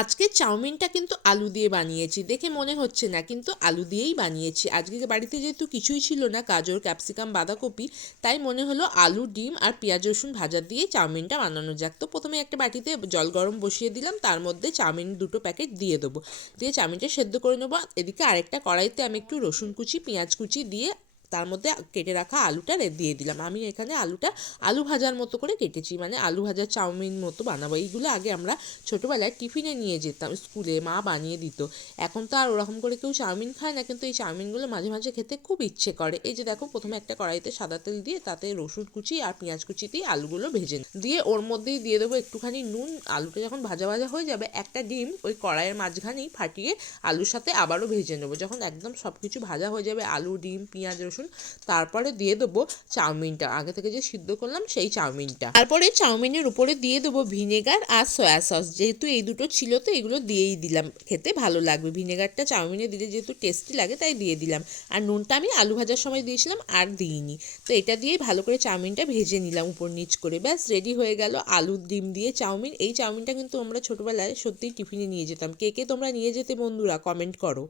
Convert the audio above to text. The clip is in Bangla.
আজকে চাউমিনটা কিন্তু আলু দিয়ে বানিয়েছি, দেখে মনে হচ্ছে না কিন্তু আলু দিয়েই বানিয়েছি। আজকে বাড়িতে যেহেতু কিছুই ছিল না, গাজর, ক্যাপসিকাম, বাঁধাকপি, তাই মনে হলো আলু, ডিম আর পেঁয়াজ রসুন ভাজা দিয়ে চাউমিনটা বানানো যাক। তো প্রথমে একটা বাটিতে জল গরম বসিয়ে দিলাম, তার মধ্যে চাউমিন 2টো প্যাকেট দিয়ে দেবো, দিয়ে চাউমিনটা সেদ্ধ করে নেবো। এদিকে আরেকটা কড়াইতে আমি একটু রসুন কুচি, পেঁয়াজ কুচি দিয়ে তার মধ্যে কেটে রাখা আলুটা দিয়ে দিলাম। আমি এখানে আলুটা আলু ভাজার মতো করে কেটেছি, মানে আলু ভাজা চাউমিন মতো বানাবো। এইগুলো আগে আমরা ছোটোবেলায় টিফিনে নিয়ে যেতাম স্কুলে, মা বানিয়ে দিত। এখন তো আর ওরকম করে কেউ চাউমিন খায় না, কিন্তু এই চাউমিনগুলো মাঝে মাঝে খেতে খুব ইচ্ছে করে। এই যে দেখো, প্রথমে একটা কড়াইতে সাদা তেল দিয়ে তাতে রসুন কুচি আর পেঁয়াজ কুচি দিয়ে আলুগুলো ভেজে দিয়ে ওর মধ্যেই দিয়ে দেবো একটুখানি নুন। আলুটা যখন ভাজা ভাজা হয়ে যাবে, একটা ডিম ওই কড়াইয়ের মাঝখানেই ফাটিয়ে আলুর সাথে আবারও ভেজে নেবো। যখন একদম সব কিছু ভাজা হয়ে যাবে, আলু, ডিম, পেঁয়াজ, রসুন, তারপরে দিয়ে দেবো চাউমিনটা, আগে থেকে যে সিদ্ধ করলাম সেই চাউমিনটা। তারপরে চাউমিনের উপরে দিয়ে দেবো ভিনেগার আর সয়া সস। যেহেতু এই দুটো ছিল তো এগুলো দিয়েই দিলাম, খেতে ভালো লাগবে। ভিনেগারটা চাউমিনে দিলে যেহেতু টেস্টি লাগে তাই দিয়ে দিলাম। আর নুনটা আমি আলু ভাজার সময় দিয়েছিলাম, আর দিইনি। তো এটা দিয়েই ভালো করে চাউমিনটা ভেজে নিলাম উপর নিচ করে। ব্যাস রেডি হয়ে গেল আলু ডিম দিয়ে চাউমিন। এই চাউমিনটা কিন্তু আমরা ছোটোবেলায় সত্যিই টিফিনে নিয়ে যেতাম। কে কে তোমরা নিয়ে যেতে বন্ধুরা, কমেন্ট করো।